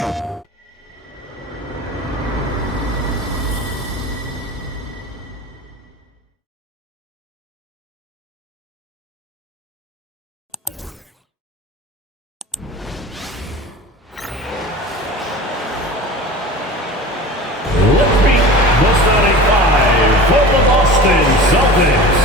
Let's meet the starting five for the Boston Celtics.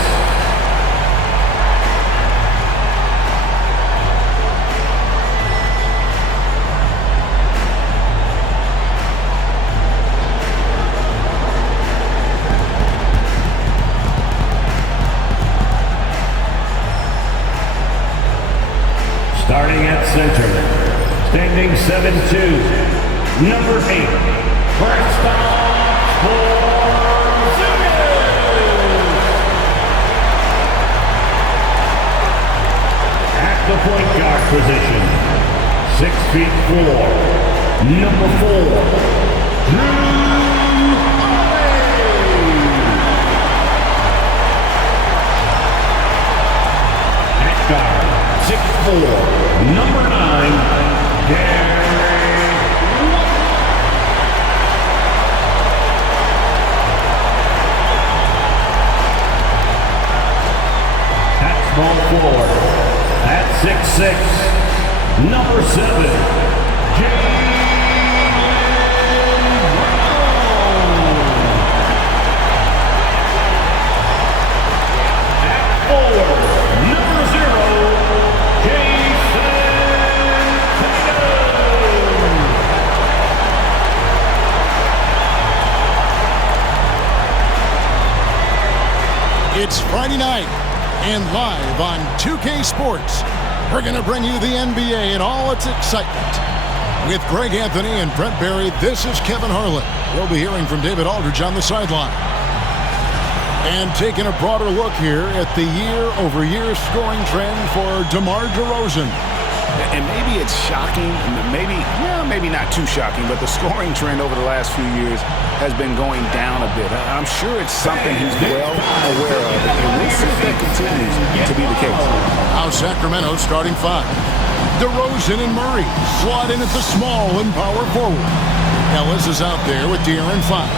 Starting at center, standing 7'2", number 8. At the point guard position, 6'4", number 4, Drew. At guard, 6'4", number 9, Gary. Small forward at 6'6", number 7, at forward, number 0, Jason Tatum. It's Friday night. And live on 2K Sports, we're going to bring you the NBA and all its excitement. With Greg Anthony and Brent Barry, this is Kevin Harlan. We'll be hearing from David Aldridge on the sideline. And taking a broader look here at the year-over-year scoring trend for DeMar DeRozan. And maybe it's shocking, maybe not too shocking, but the scoring trend over the last few years has been going down a bit. I'm sure it's something he's well aware of, and we'll see if that continues to be the case. Now Sacramento starting five. DeRozan and Murray slot in at the small and power forward. Ellis is out there with De'Aaron Fox.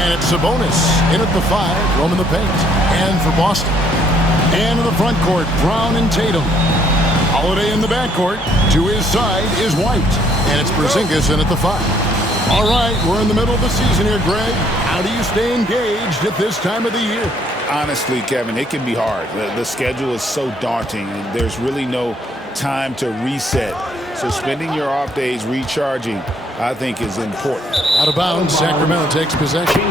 And it's Sabonis in at the 5, roaming the paint. And for Boston. And in the front court, Brown and Tatum. Holiday in the backcourt. To his side is White. And it's Porzingis in at the 5. All right, we're in the middle of the season here, Greg. How do you stay engaged at this time of the year? Honestly, Kevin, it can be hard. The schedule is so daunting, and there's really no time to reset. So spending your off days recharging, I think, is important. Out of bounds, Sacramento takes possession.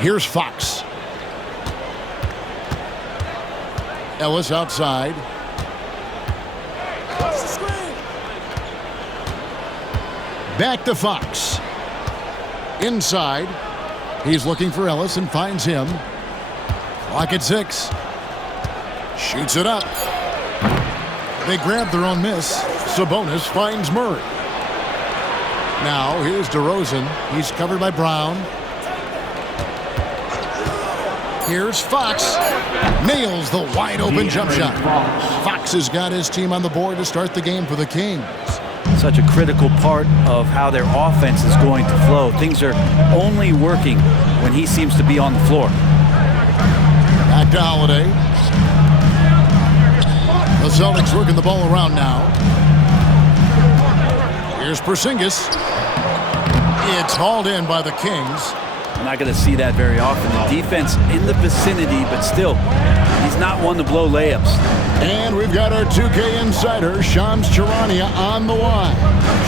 Here's Fox. Ellis outside. Back to Fox. Inside. He's looking for Ellis and finds him. Clock at 6. Shoots it up. They grab their own miss. Sabonis finds Murray. Now here's DeRozan. He's covered by Brown. Here's Fox. Nails the wide-open jump shot. Fox has got his team on the board to start the game for the Kings. Such a critical part of how their offense is going to flow. Things are only working when he seems to be on the floor. Back to Holiday. The Celtics working the ball around now. Here's Porzingis. It's hauled in by the Kings. We're not going to see that very often. The defense in the vicinity, but still, he's not one to blow layups. And we've got our 2K insider, Shams Charania, on the line.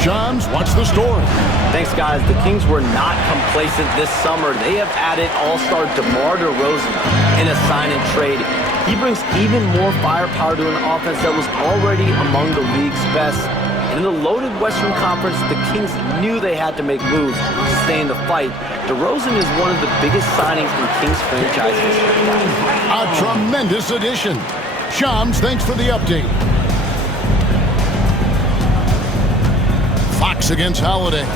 Shams, what's the story? Thanks, guys. The Kings were not complacent this summer. They have added all-star DeMar DeRozan in a sign-and-trade. He brings even more firepower to an offense that was already among the league's best. And in the loaded Western Conference, the Kings knew they had to make moves to stay in the fight. DeRozan is one of the biggest signings in Kings franchise history. A tremendous addition. Shams, thanks for the update. Fox against Holiday.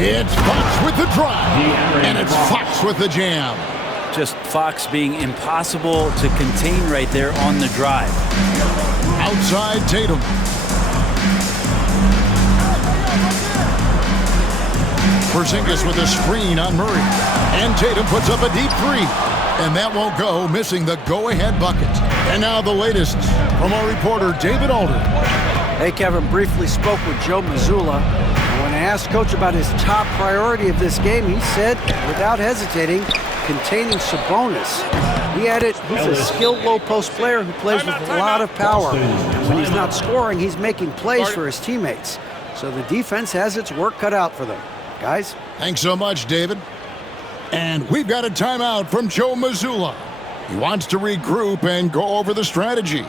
It's Fox with the drive, and it's Fox with the jam. Just Fox being impossible to contain right there on the drive. Outside Tatum. Porzingis with a screen on Murray. And Tatum puts up a deep three. And that won't go, missing the go-ahead bucket. And now the latest from our reporter, David Alder. Hey, Kevin, briefly spoke with Joe Mazzulla. And when I asked Coach about his top priority of this game, he said, without hesitating, containing Sabonis. He added, he's a skilled low-post player who plays with a lot of power. And when he's not scoring, he's making plays for his teammates. So the defense has its work cut out for them. Guys? Thanks so much, David. And we've got a timeout from Joe Mazzulla. He wants to regroup and go over the strategy.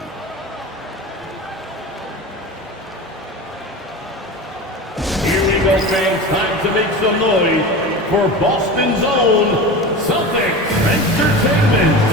Here we go, fans. Time to make some noise for Boston's own Celtics Entertainment.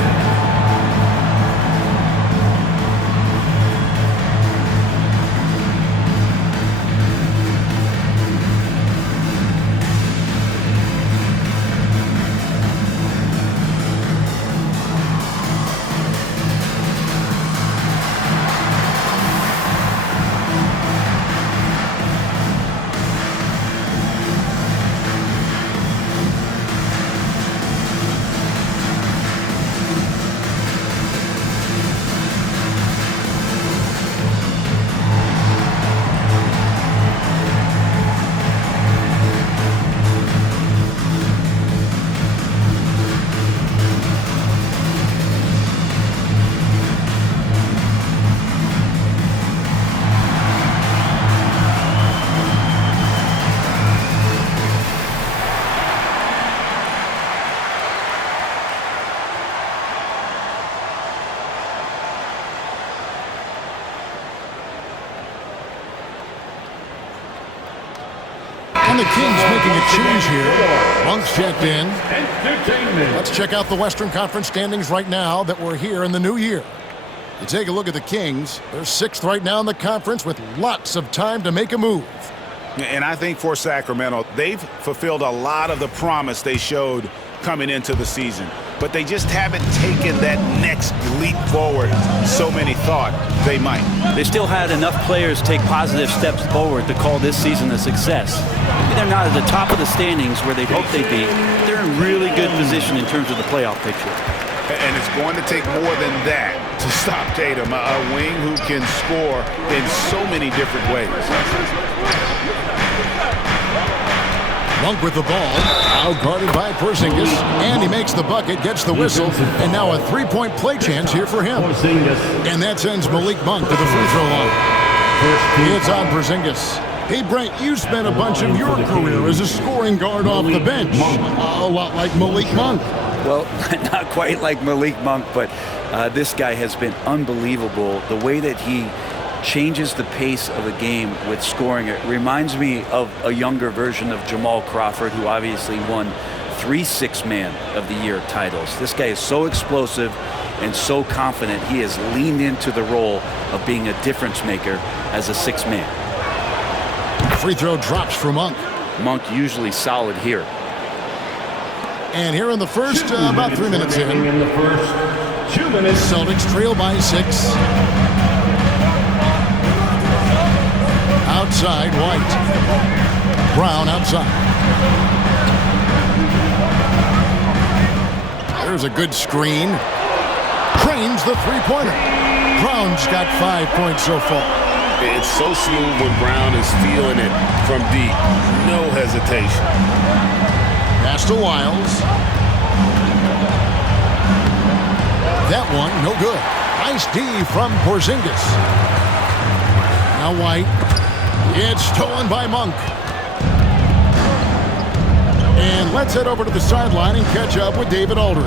And the Kings making a change here. Monk's checked in. Entertainment. Let's check out the Western Conference standings right now that we're here in the new year. You take a look at the Kings. They're 6th right now in the conference with lots of time to make a move. And I think for Sacramento, they've fulfilled a lot of the promise they showed coming into the season. But they just haven't taken that next leap forward so many thought they might. They still had enough players take positive steps forward to call this season a success. Maybe they're not at the top of the standings where they'd hope they'd be. They're in really good position in terms of the playoff picture. And it's going to take more than that to stop Tatum, a wing who can score in so many different ways. Monk with the ball, out guarded by Porzingis, and he makes the bucket, gets the whistle, and now a three-point play chance here for him. And that sends Malik Monk to the free throw line. It's on Porzingis. Hey, Brent, you spent a bunch of your career as a scoring guard off the bench, a lot like Malik Monk. Well, not quite like Malik Monk, but this guy has been unbelievable. The way that he changes the pace of a game with scoring. It reminds me of a younger version of Jamal Crawford, who obviously won 3 Six-Man of the Year titles. This guy is so explosive and so confident. He has leaned into the role of being a difference maker as a six-man. Free throw drops for Monk. Monk usually solid here. And here in the first, about 3 minutes in. In the first 2 minutes. Celtics trail by 6. Outside, White. Brown outside. There's a good screen. Cranes the three-pointer. Brown's got 5 points so far. It's so smooth when Brown is feeling it from deep. No hesitation. Pass to Wiles. That one, no good. Nice D from Porzingis. Now White. It's stolen by Monk. And let's head over to the sideline and catch up with David Aldridge.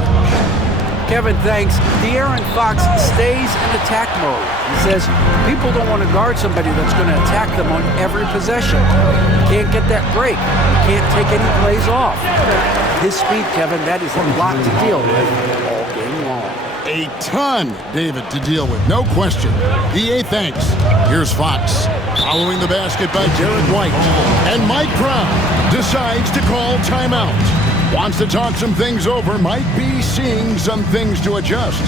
Kevin, thanks. De'Aaron Fox stays in attack mode. He says people don't want to guard somebody that's going to attack them on every possession. You can't get that break. You can't take any plays off. His speed, Kevin, that is a lot to deal with all game long. A ton, David, to deal with, no question. EA thanks. Here's Fox. Following the basket by Derek White. And Mike Brown decides to call timeout. Wants to talk some things over, might be seeing some things to adjust.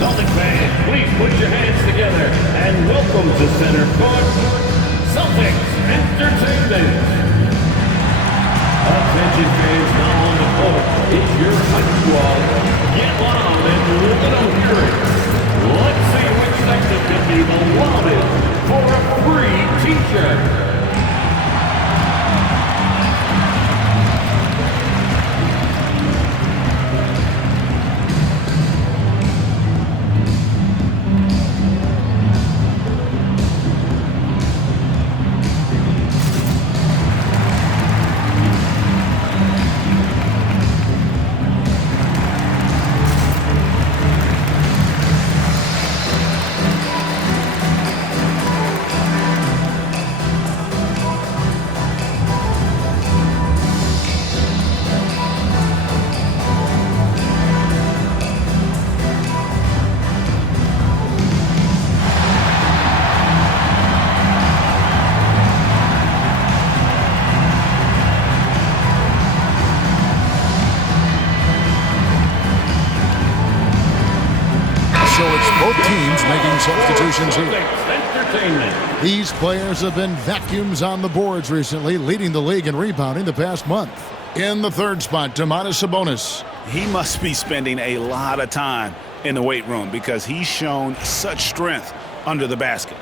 Celtic fans, please put your hands together and welcome to center court, Celtics Entertainment. Attention fans now on the court. It's your hype squad. Get loud and let them hear it. Let's see which section can be the loudest for a free t-shirt. So it's both teams making substitutions here. Entertainment. These players have been vacuums on the boards recently, leading the league in rebounding the past month. In the third spot, Domantas Sabonis. He must be spending a lot of time in the weight room because he's shown such strength under the basket.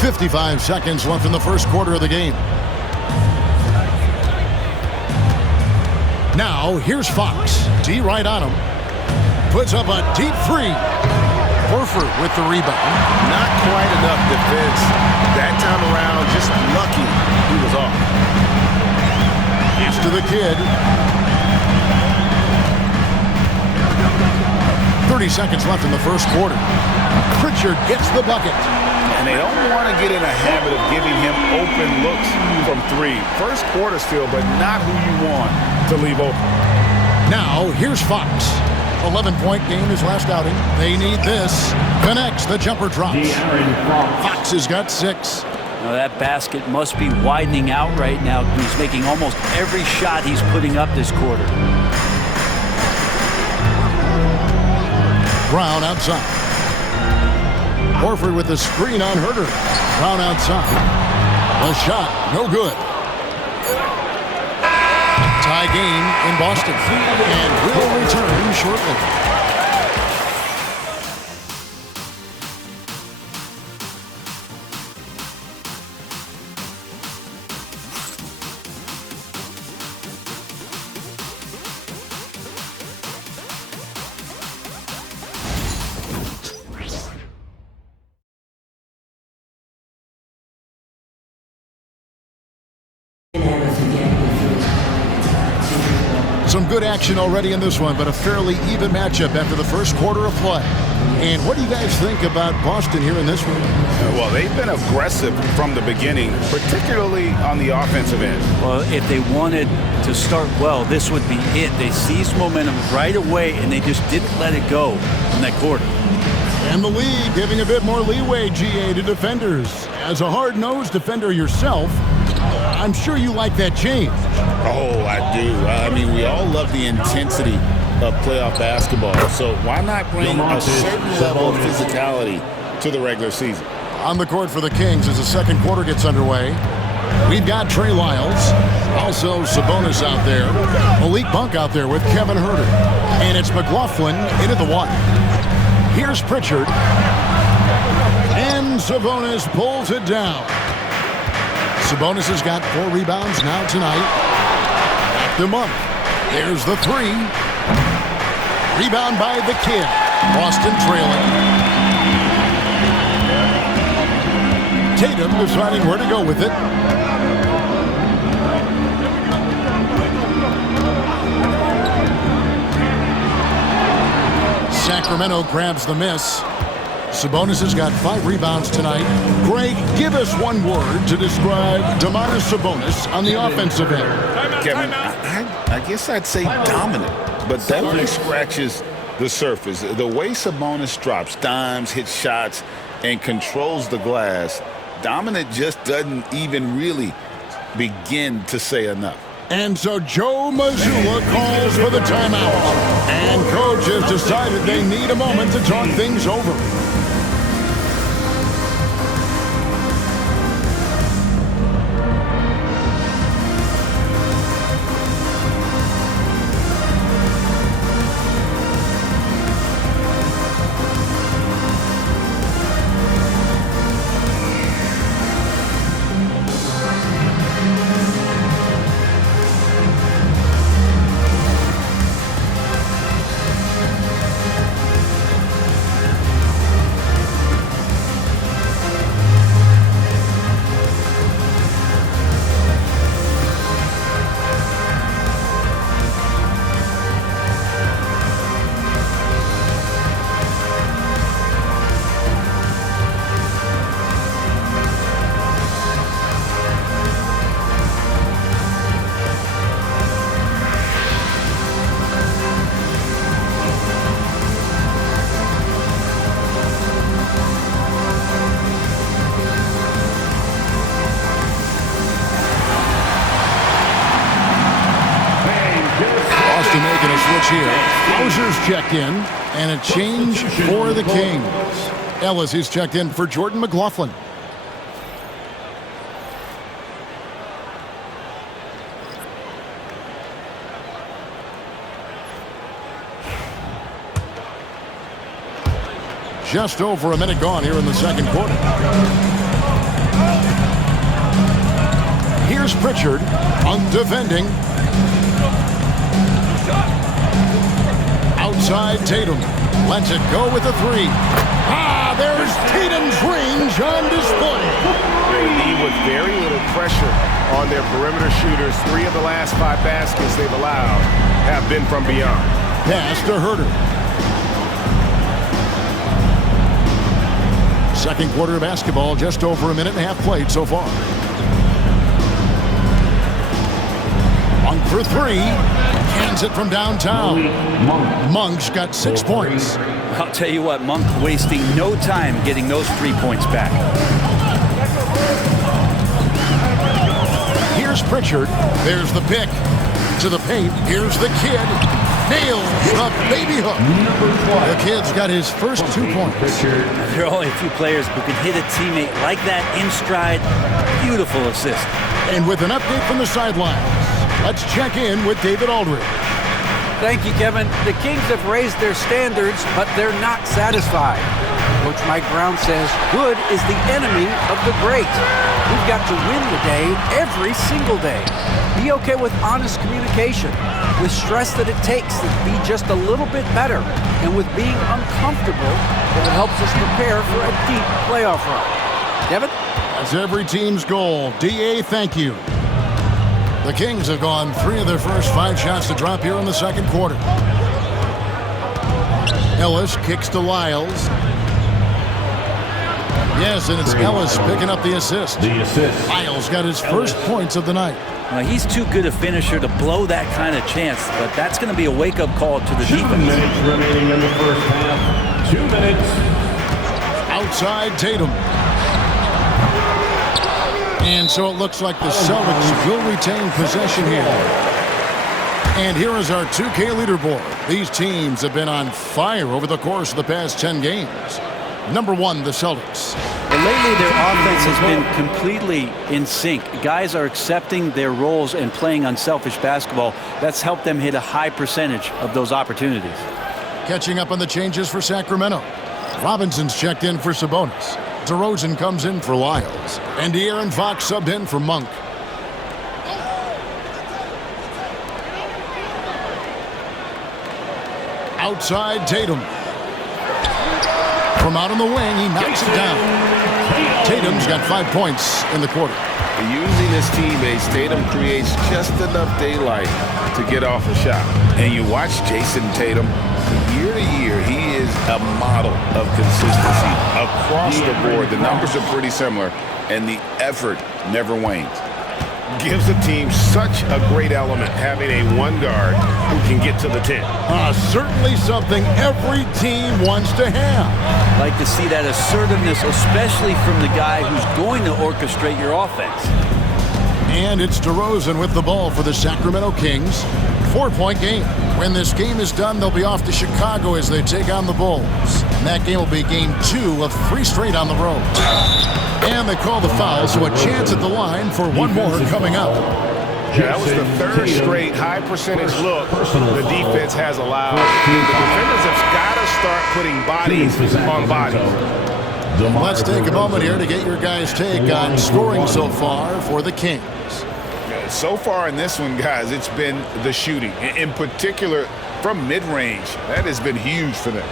.55 seconds left in the first quarter of the game. Now, here's Fox. D right on him. Puts up a deep three. Horford with the rebound. Not quite enough defense. That time around, just lucky he was off. Pass to the kid. 30 seconds left in the first quarter. Pritchard gets the bucket. And they don't want to get in a habit of giving him open looks from three. First quarter still, but not who you want to leave open. Now, here's Fox. 11-point game his last outing. They need this. Connects. The jumper drops. Fox has got 6. Now that basket must be widening out right now. He's making almost every shot he's putting up this quarter. Brown outside. Horford with the screen on Herter. Brown outside. The shot, no good. Tie game in Boston. And will return shortly. Some good action already in this one, but a fairly even matchup after the first quarter of play. And what do you guys think about Boston here in this one? Well, they've been aggressive from the beginning, particularly on the offensive end. Well, if they wanted to start well, this would be it. They seized momentum right away, and they just didn't let it go in that quarter. And the league giving a bit more leeway, GA, to defenders. As a hard-nosed defender yourself, I'm sure you like that change. Oh, I do. I mean, we all love the intensity of playoff basketball. So why not bring a certain level of physicality to the regular season? On the court for the Kings as the second quarter gets underway. We've got Trey Lyles, also Sabonis out there, Malik Monk out there with Kevin Herter. And it's McLaughlin into the one. Here's Pritchard. And Sabonis pulls it down. Sabonis has got 4 rebounds now tonight. Back to Monk. There's the 3. Rebound by the kid. Boston trailing. Tatum deciding where to go with it. Sacramento grabs the miss. Sabonis has got 5 rebounds tonight. Greg, give us one word to describe Domantas Sabonis on the offensive end. Kevin, I guess I'd say dominant, but that only scratches the surface. The way Sabonis drops dimes, hits shots, and controls the glass, dominant just doesn't even really begin to say enough. And so Joe Mazzulla calls for the timeout. And coach has decided they need a moment to talk things over. Making a switch here. Hauser's checked in, and a change for the Kings. Ellis is checked in for Jordan McLaughlin. Just over a minute gone here in the second quarter. Here's Pritchard on defending. Outside Tatum. Lets it go with the 3. There's Tatum's range on display. They lead with very little pressure on their perimeter shooters. 3 of the last 5 baskets they've allowed have been from beyond. Pass to Herter. Second quarter of basketball, just over a minute and a half played so far. Monk for 3. Hands it from downtown. Monk's got 6 points. I'll tell you what, Monk wasting no time getting those 3 points back. Here's Pritchard. There's the pick. To the paint. Here's the kid. Nails the baby hook. The kid's got his first 2 points. There are only a few players who can hit a teammate like that in stride. Beautiful assist. And with an update from the sidelines, let's check in with David Aldridge. Thank you, Kevin. The Kings have raised their standards, but they're not satisfied. Coach Mike Brown says good is the enemy of the great. We've got to win the day every single day. Be okay with honest communication, with stress that it takes to be just a little bit better, and with being uncomfortable that it helps us prepare for a deep playoff run. Kevin? That's every team's goal. D.A., thank you. The Kings have gone 3 of their first 5 shots to drop here in the second quarter. Ellis kicks to Lyles. Yes, and it's Ellis picking up the assist. Lyles got his first points of the night. Well, he's too good a finisher to blow that kind of chance, but that's going to be a wake-up call to the defense. 2 minutes remaining in the first half. 2 minutes. Outside Tatum. And so it looks like the Celtics will retain possession here. And here is our 2K leaderboard. These teams have been on fire over the course of the past 10 games. Number 1, the Celtics. Well, lately their offense has been completely in sync. Guys are accepting their roles and playing unselfish basketball. That's helped them hit a high percentage of those opportunities. Catching up on the changes for Sacramento. Robinson's checked in for Sabonis. DeRozan comes in for Lyles. And De'Aaron Fox subbed in for Monk. Outside Tatum. From out on the wing, he knocks it down. Tatum's got 5 points in the quarter. Using his teammates, Tatum creates just enough daylight to get off a shot. And you watch Jason Tatum, year to year, he is is a model of consistency across the board. The numbers are pretty similar, and the effort never wanes. Gives the team such a great element having a one guard who can get to the 10. Certainly something every team wants to have. Like to see that assertiveness, especially from the guy who's going to orchestrate your offense. And it's DeRozan with the ball for the Sacramento Kings. 4-point game. When this game is done, they'll be off to Chicago as they take on the Bulls. And that game will be game 2 of 3 straight on the road. And they call the foul, so a chance at the line for one more coming up. Yeah, that was the third straight high percentage look the defense has allowed. The defenders have got to start putting bodies on bodies. Let's take a moment here to get your guys' take on scoring so far for the Kings. So far in this one, guys, it's been the shooting. In particular, from mid-range. That has been huge for them.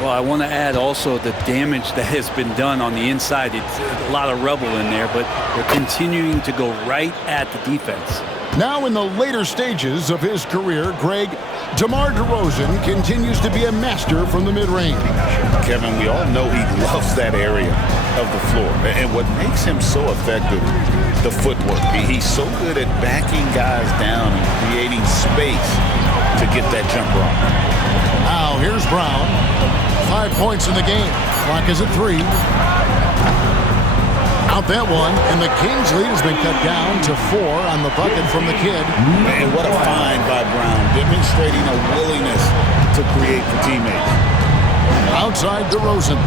Well, I want to add also the damage that has been done on the inside. It's a lot of rubble in there, but they're continuing to go right at the defense. Now in the later stages of his career, Greg, DeMar DeRozan continues to be a master from the mid-range. Kevin, we all know he loves that area of the floor. And what makes him so effective, the footwork. He's so good at backing guys down and creating space to get that jumper off. Now here's Brown. 5 points in the game. Clock is at 3. Out that one, and the Kings lead has been cut down to 4 on the bucket from the kid. Man, what a find by Brown, demonstrating a willingness to create for teammates. Outside DeRozan.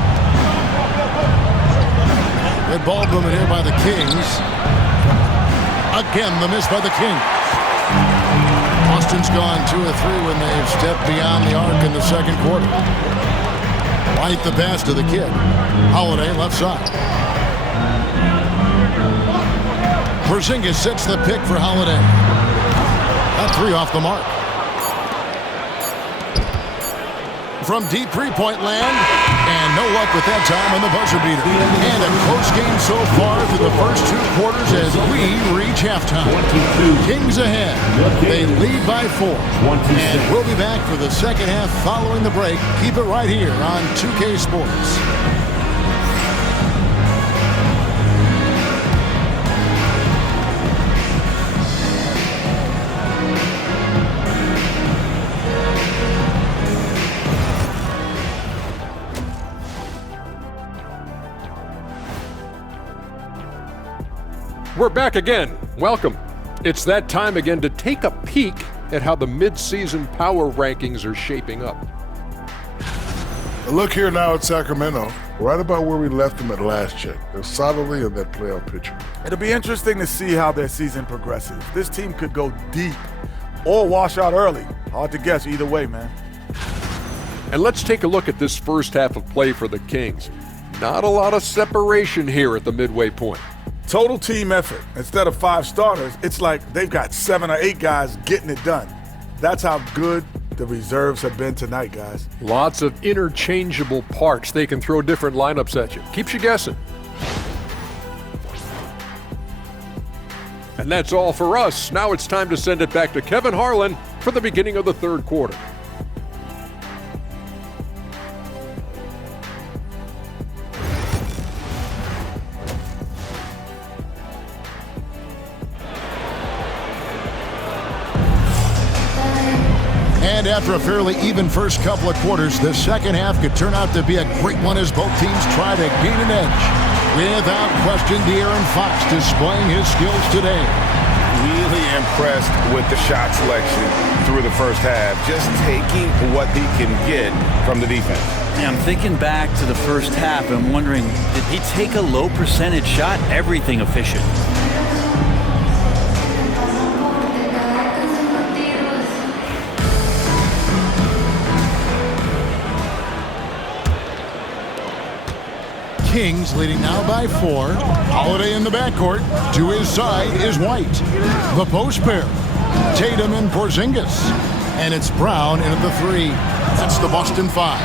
Good ball movement here by the Kings. Again, the miss by the Kings. Boston's gone 2 of 3 when they've stepped beyond the arc in the second quarter. White the pass to the kid. Holiday left side. Porzingis sets the pick for Holiday. That 3 off the mark. From deep three-point land, and no luck with that time on the buzzer beater. And a close game so far through the first 2 quarters as we reach halftime. Kings ahead. They lead by 4. And we'll be back for the second half following the break. Keep it right here on 2K Sports. We're back again. Welcome. It's that time again to take a peek at how the mid-season power rankings are shaping up. Look here now at Sacramento, right about where we left them at last check. They're solidly in that playoff picture. It'll be interesting to see how their season progresses. This team could go deep or wash out early. Hard to guess either way, man. And let's take a look at this first half of play for the Kings. Not a lot of separation here at the midway point. Total team effort. Instead of 5 starters, it's like they've got 7 or 8 guys getting it done. That's how good the reserves have been tonight, guys. Lots of interchangeable parts. They can throw different lineups at you. Keeps you guessing. And that's all for us. Now it's time to send it back to Kevin Harlan for the beginning of the third quarter. And after a fairly even first couple of quarters, the second half could turn out to be a great one as both teams try to gain an edge. Without question, De'Aaron Fox displaying his skills today. Really impressed with the shot selection through the first half, just taking what he can get from the defense. Yeah, I'm thinking back to the first half and I'm wondering, did he take a low percentage shot? Everything efficient. Kings leading now by 4. Holiday in the backcourt. To his side is White. The post pair. Tatum and Porzingis. And it's Brown in at the 3. That's the Boston 5.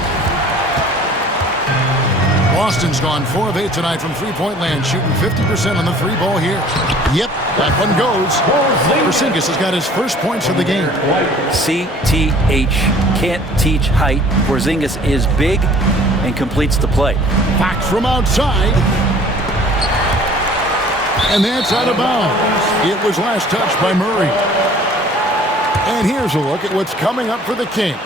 Boston's gone 4 of 8 tonight from three-point land, shooting 50% on the three ball here. Yep, that one goes. Porzingis has got his first points of the game. CTH, can't teach height. Porzingis is big and completes the play. Back from outside. And that's out of bounds. It was last touched by Murray. And here's a look at what's coming up for the Kings.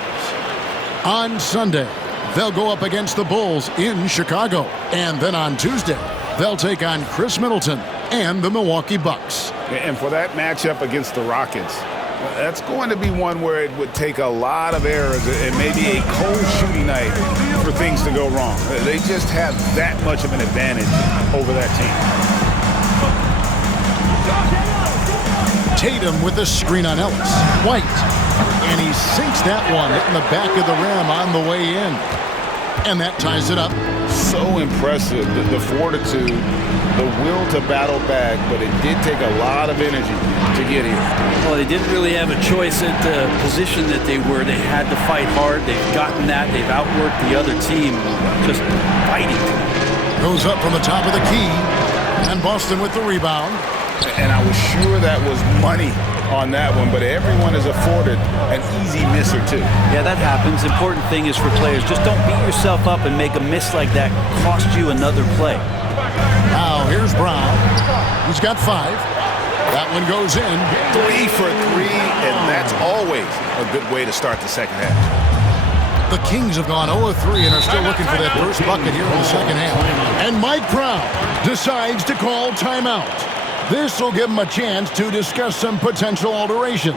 On Sunday, they'll go up against the Bulls in Chicago. And then on Tuesday, they'll take on Chris Middleton and the Milwaukee Bucks. And for that matchup against the Rockets, that's going to be one where it would take a lot of errors and maybe a cold shooting night for things to go wrong. They just have that much of an advantage over that team. Tatum with the screen on Ellis. White. And he sinks that one, hitting the back of the rim on the way in. And that ties it up. So impressive, the fortitude, the will to battle back, but it did take a lot of energy to get here. Well, they didn't really have a choice at the position that they were. They had to fight hard. They've gotten that. They've outworked the other team, just fighting. Goes up from the top of the key. And Boston with the rebound. And I was sure that was money on that one, but everyone is afforded an easy miss or two. Yeah, that happens. Important thing is for players, just don't beat yourself up and make a miss like that cost you another play. Now here's Brown. He's got 5. That one goes in. 3 for 3, and that's always a good way to start the second half. The Kings have gone 0 of 3 and are still looking for that first bucket here in the second half. And Mike Brown decides to call timeout. This will give him a chance to discuss some potential alterations.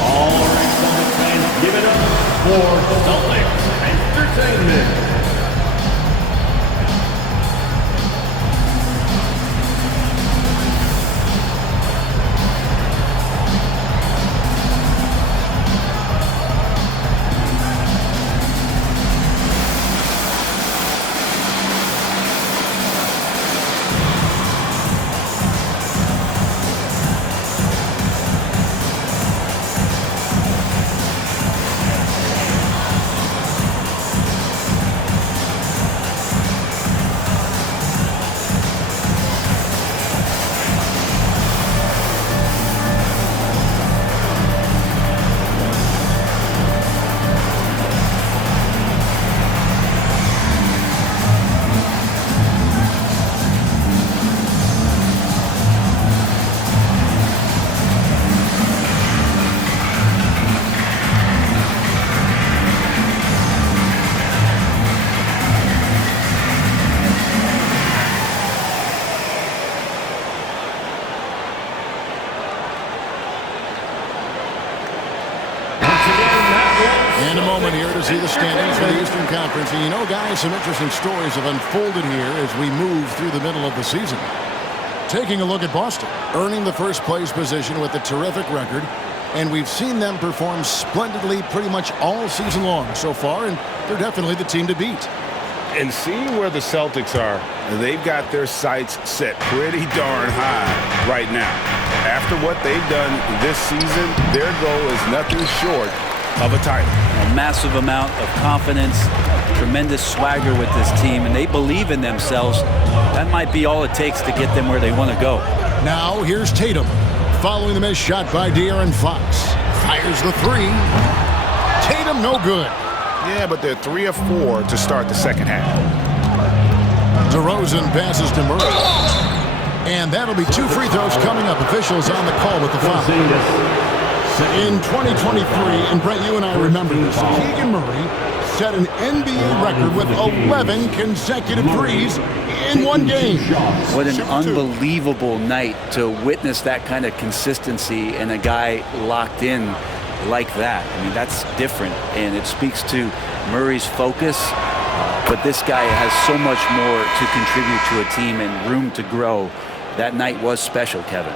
All right, Celtics fans, give it up for Celtics Entertainment. In a moment here to see the standings for the Eastern Conference. And you know, guys, some interesting stories have unfolded here as we move through the middle of the season. Taking a look at Boston, earning the first place position with a terrific record. And we've seen them perform splendidly pretty much all season long so far, and they're definitely the team to beat. And seeing where the Celtics are, they've got their sights set pretty darn high right now. After what they've done this season, their goal is nothing short of a title. A massive amount of confidence, tremendous swagger with this team, and they believe in themselves. That might be all it takes to get them where they want to go. Now here's Tatum, following the missed shot by De'Aaron Fox. Fires the 3. Tatum no good. Yeah, but they're 3 of 4 to start the second half. DeRozan passes to Murray. And that'll be 2 free throws coming up. Officials on the call with the foul. In 2023, and Brett, you and I remember this, Keegan Murray set an NBA record with 11 consecutive threes in one game. What an unbelievable night to witness that kind of consistency and a guy locked in like that. I mean, that's different, and it speaks to Murray's focus, but this guy has so much more to contribute to a team and room to grow. That night was special, Kevin.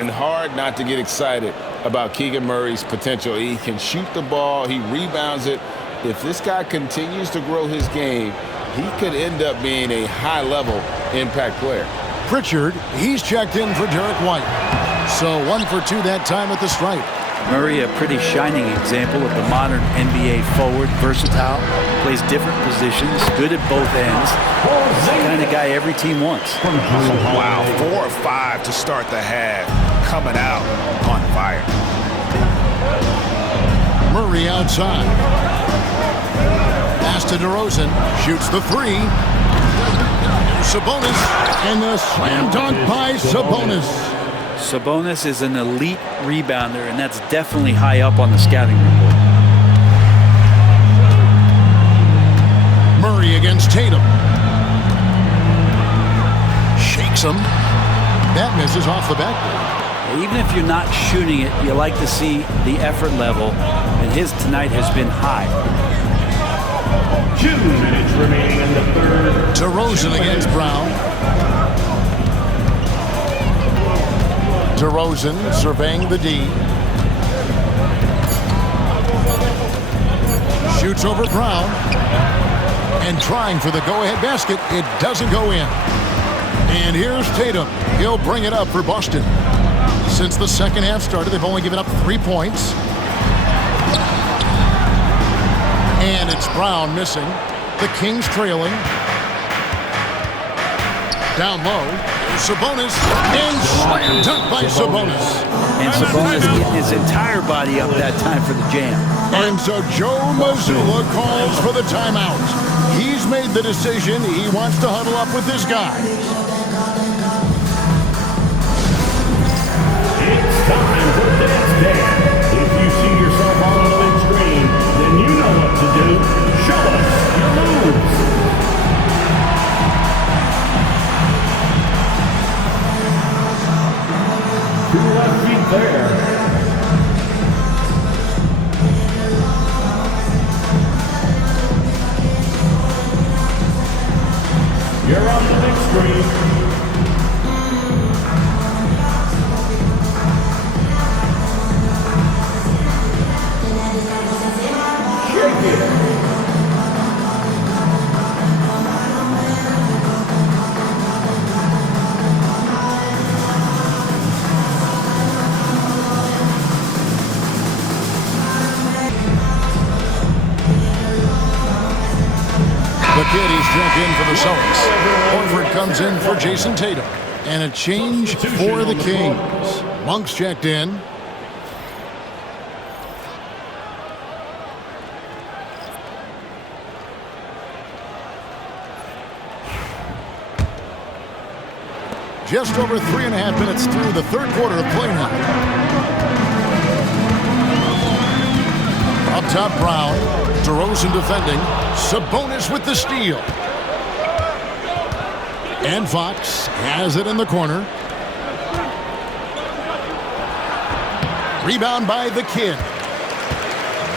And hard not to get excited about Keegan Murray's potential. He can shoot the ball, he rebounds it. If this guy continues to grow his game, he could end up being a high-level impact player. Pritchard, he's checked in for Derek White. So 1 for 2 that time at the stripe. Murray, a pretty shining example of the modern NBA forward, versatile, plays different positions, good at both ends. He's the kind of guy every team wants. Wow, 4 or 5 to start the half, coming out on fire. Murray outside. Pass to DeRozan. Shoots the 3. Sabonis. And the slam dunk by Sabonis. Sabonis is an elite rebounder, and that's definitely high up on the scouting report. Murray against Tatum. Shakes him. That misses off the backboard. Even if you're not shooting it, you like to see the effort level, and his tonight has been high. 2 minutes remaining in the third. DeRozan against Brown. DeRozan surveying the D. Shoots over Brown. And trying for the go-ahead basket. It doesn't go in. And here's Tatum. He'll bring it up for Boston. Since the second half started, they've only given up 3 points. And it's Brown missing. The Kings trailing. Down low. Sabonis. And slam dunk by Sabonis. And Sabonis getting his entire body up that time for the jam. And so Joe Mazzulla calls for the timeout. He's made the decision. He wants to huddle up with his guys. It's time for Dance Dance. If you see yourself on the big screen, then you know what to do. Show us your moves. Two left feet there. You're on the big screen. The kiddies check in for the Celtics. Horford comes in for Jason Tatum. And a change for the Kings. Monk's checked in. Just over 3.5 minutes through the third quarter of play now. Up top, Brown. DeRozan defending. Sabonis with the steal. And Fox has it in the corner. Rebound by the Kid.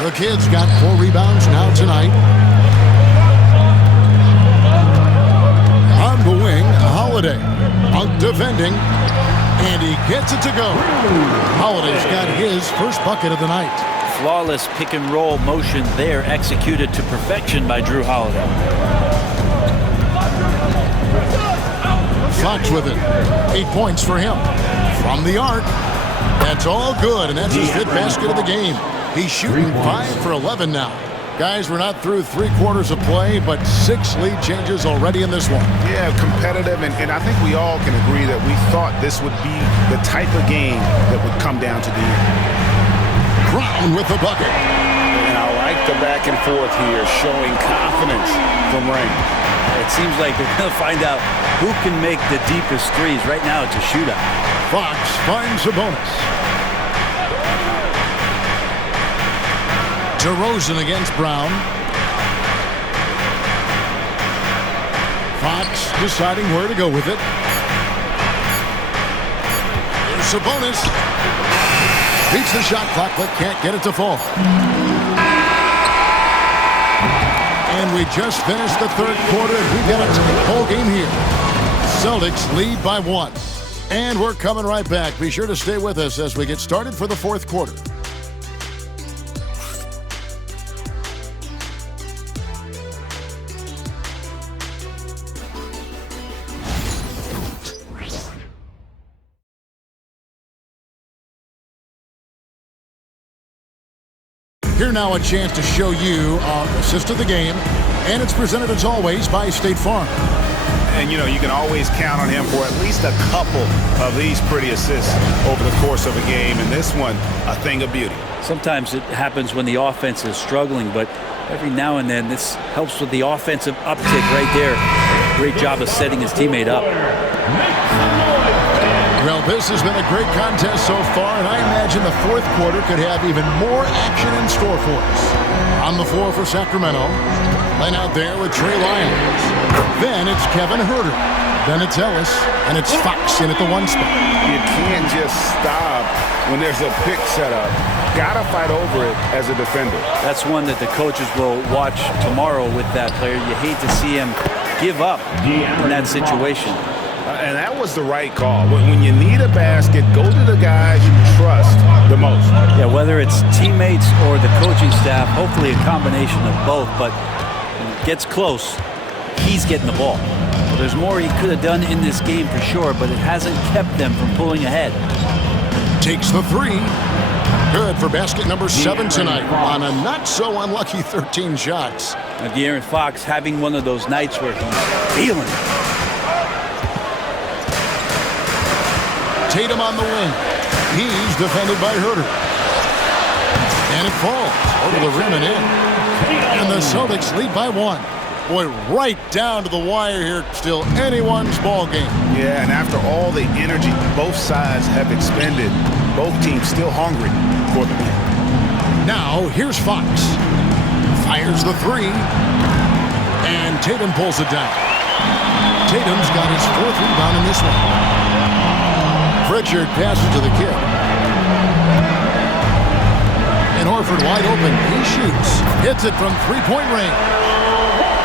The Kid's got 4 rebounds now tonight. On the wing, Holiday. Out defending. And he gets it to go. Holiday's got his first bucket of the night. Flawless pick and roll motion there, executed to perfection by Drew Holiday. Fox with it. 8 points for him. From the arc. That's all good, and that's his 5th basket of the game. He's shooting 5 for 11 now. Guys, we're not through 3 quarters of play, but 6 lead changes already in this one. Yeah, competitive, and I think we all can agree that we thought this would be the type of game that would come down to the end. Brown with the bucket. And I like the back and forth here, showing confidence from range. It seems like they're going to find out who can make the deepest threes. Right now, it's a shootout. Fox finds Sabonis. DeRozan against Brown. Fox deciding where to go with it. There's Sabonis. Beats the shot clock, but can't get it to fall. And we just finished the third quarter, and we get a whole game here. Celtics lead by 1. And we're coming right back. Be sure to stay with us as we get started for the fourth quarter. Here now a chance to show you our assist of the game, and it's presented as always by State Farm. And, you know, you can always count on him for at least a couple of these pretty assists over the course of a game. And this one, a thing of beauty. Sometimes it happens when the offense is struggling, but every now and then this helps with the offensive uptick right there. Great job of setting his teammate up. Well, this has been a great contest so far, and I imagine the fourth quarter could have even more action in store for us. On the floor for Sacramento, laying out there with Trey Lyons. Then it's Kevin Huerter. Then it's Ellis, and it's Fox in at the 1 spot. You can't just stop when there's a pick set up. Gotta fight over it as a defender. That's one that the coaches will watch tomorrow with that player. You hate to see him give up in that situation. And that was the right call. When you need a basket, go to the guys you trust the most. Yeah, whether it's teammates or the coaching staff, hopefully a combination of both. But when it gets close, he's getting the ball. Well, there's more he could have done in this game for sure, but it hasn't kept them from pulling ahead. Takes the 3. Good for basket number 7 tonight on a not-so-unlucky 13 shots. Now, De'Aaron Fox having one of those nights where he's feeling it. Tatum on the wing. He's defended by Huerter. And it falls over the rim and in. And the Celtics lead by 1. Boy, right down to the wire here. Still anyone's ball game. Yeah, and after all the energy both sides have expended, both teams still hungry for the win. Now, here's Fox. Fires the 3. And Tatum pulls it down. Tatum's got his 4th rebound in this one. Pritchard passes to the kid. And Horford wide open. He shoots. Hits it from 3-point range.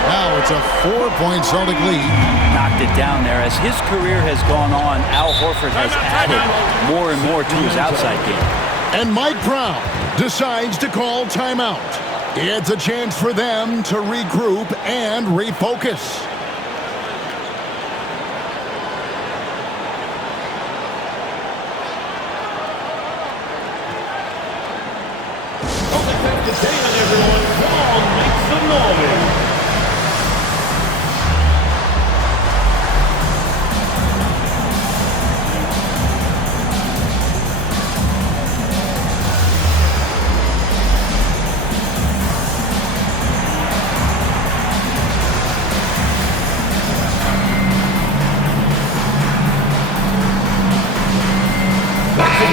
Now it's a 4-point Celtic lead. Knocked it down there. As his career has gone on, Al Horford has added more and more to his outside game. And Mike Brown decides to call timeout. It's a chance for them to regroup and refocus.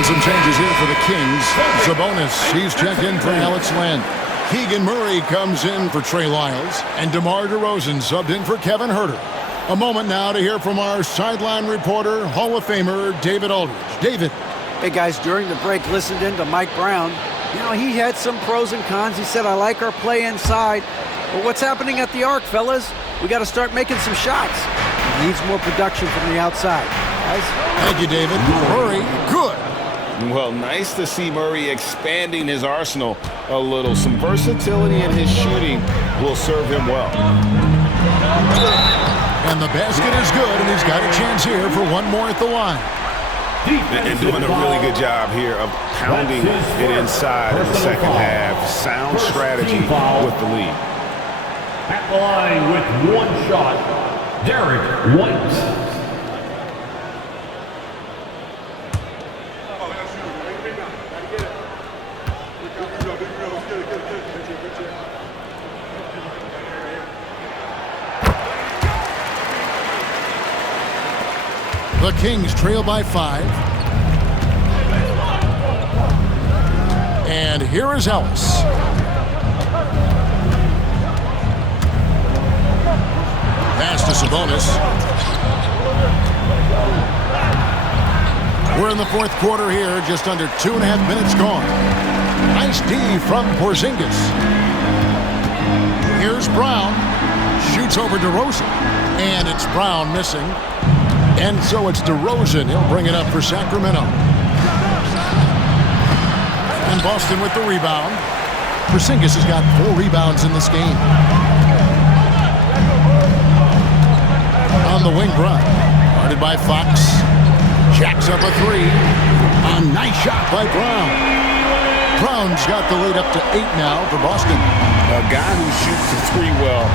Some changes here for the Kings. Sabonis, he's checked in for Alex Len. Keegan Murray comes in for Trey Lyles. And DeMar DeRozan subbed in for Kevin Huerter. A moment now to hear from our sideline reporter, Hall of Famer David Aldridge. David. Hey, guys, during the break, listened in to Mike Brown. You know, he had some pros and cons. He said, I like our play inside. But what's happening at the arc, fellas? We got to start making some shots. He needs more production from the outside. Guys? Thank you, David. Murray, good. Well, nice to see Murray expanding his arsenal a little. Some versatility in his shooting will serve him well. And the basket is good, and he's got a chance here for one more at the line. And doing a really good job here of pounding it inside in the second half. Sound strategy with the lead. At the line with 1 shot, Derek White. The Kings trail by 5. And here is Ellis. Pass to Sabonis. We're in the 4th quarter here, just under 2.5 minutes gone. Nice D from Porzingis. Here's Brown. Shoots over DeRozan. And it's Brown missing. And so it's DeRozan. He'll bring it up for Sacramento. And Boston with the rebound. Porzingis has got 4 rebounds in this game. On the wing, Brown. Guarded by Fox. Jacks up a 3. A nice shot by Brown. Brown's got the lead up to 8 now for Boston. A guy who shoots the three well,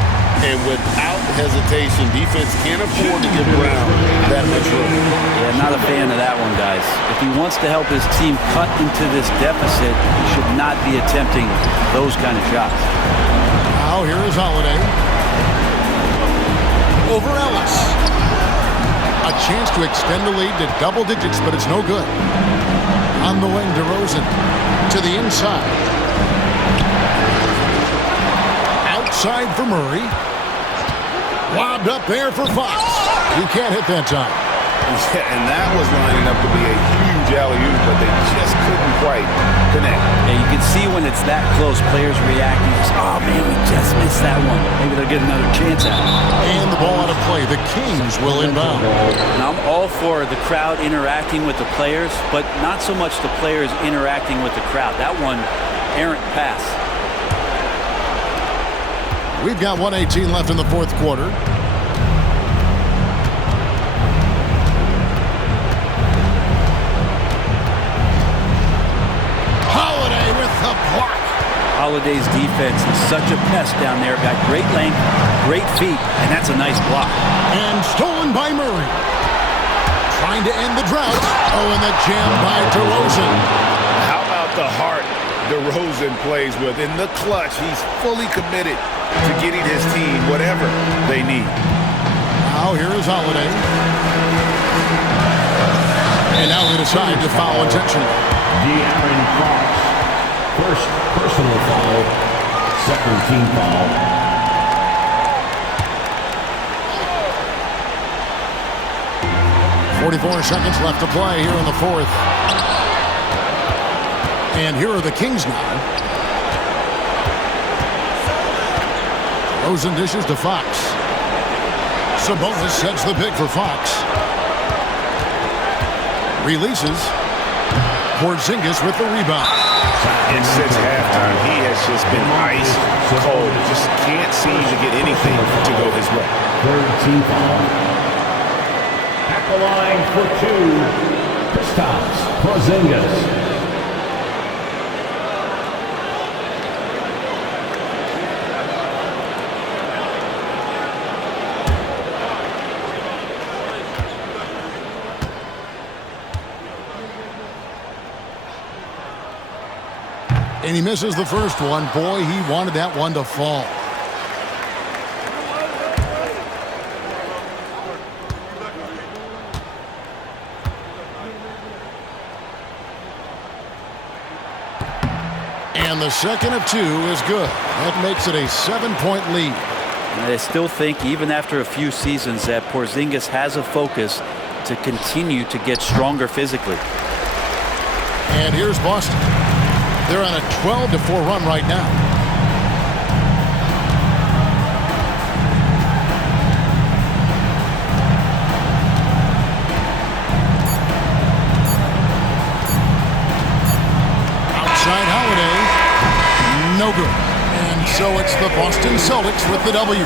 and without hesitation, defense can't afford to give Brown that much room. Yeah, not a fan of that one, guys. If he wants to help his team cut into this deficit, he should not be attempting those kind of shots. Now here is Holiday. Over Ellis. A chance to extend the lead to double digits, but it's no good. On the wing, DeRozan to the inside. Outside for Murray. Lobbed up there for Fox. He can't hit that time. Yeah, and that was lining up to be a huge alley-oop, but they just couldn't quite connect. Yeah, you can see when it's that close, players reacting. Oh, man, we just missed that one. Maybe they'll get another chance at it. And the ball out of play. The Kings will inbound. Now, I'm all for the crowd interacting with the players, but not so much the players interacting with the crowd. That one, errant pass. We've got 1:18 left in the fourth quarter. Holiday with the block. Holiday's defense is such a pest down there. Got great length, great feet, and that's a nice block. And stolen by Murray. Trying to end the drought. Oh, and the jam by DeRozan. How about the heart DeRozan plays with? In the clutch, he's fully committed to getting his team whatever they need. Now here is Holiday. And now they decide to foul intentionally. De'Aaron Fox. First personal foul. Second team foul. .44 seconds left to play here in the fourth. And here are the Kings now. DeRozan dishes to Fox. Sabonis sets the pick for Fox. Releases. Porzingis with the rebound. And since halftime, he has just been ice cold. Just can't seem to get anything to go his way. Third team foul. At the line for two, Kristaps Porzingis. And he misses the first one. Boy, he wanted that one to fall. And the second of two is good. That makes it a 7-point lead. And I still think, even after a few seasons, that Porzingis has a focus to continue to get stronger physically. And here's Boston. They're on a 12-4 run right now. Outside Holiday. No good. And so it's the Boston Celtics with the W.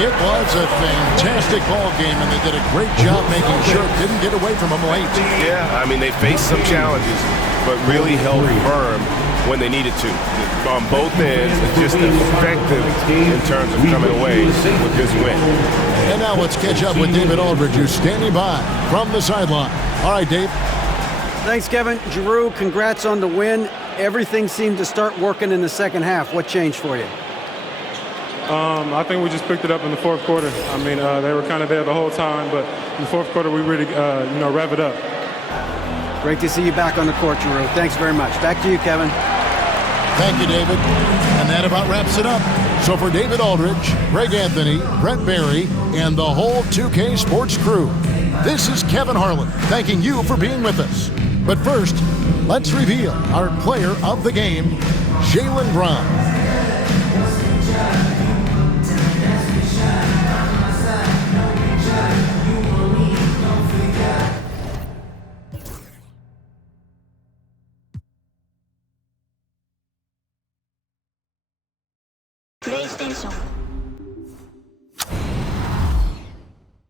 It was a fantastic ball game, and they did a great job making sure it didn't get away from them late. Yeah, I mean, they faced some challenges, but really held firm when they needed to. On both ends, just effective in terms of coming away with this win. And now let's catch up with David Aldridge, who's standing by from the sideline. All right, Dave. Thanks, Kevin. Giroux, congrats on the win. Everything seemed to start working in the second half. What changed for you? I think we just picked it up in the fourth quarter. I mean, they were kind of there the whole time, but in the fourth quarter, we really, rev it up. Great to see you back on the court, Giroux. Thanks very much. Back to you, Kevin. Thank you, David. And that about wraps it up. So for David Aldridge, Greg Anthony, Brett Barry, and the whole 2K Sports crew, this is Kevin Harlan thanking you for being with us. But first, let's reveal our player of the game, Jaylen Brown. PlayStation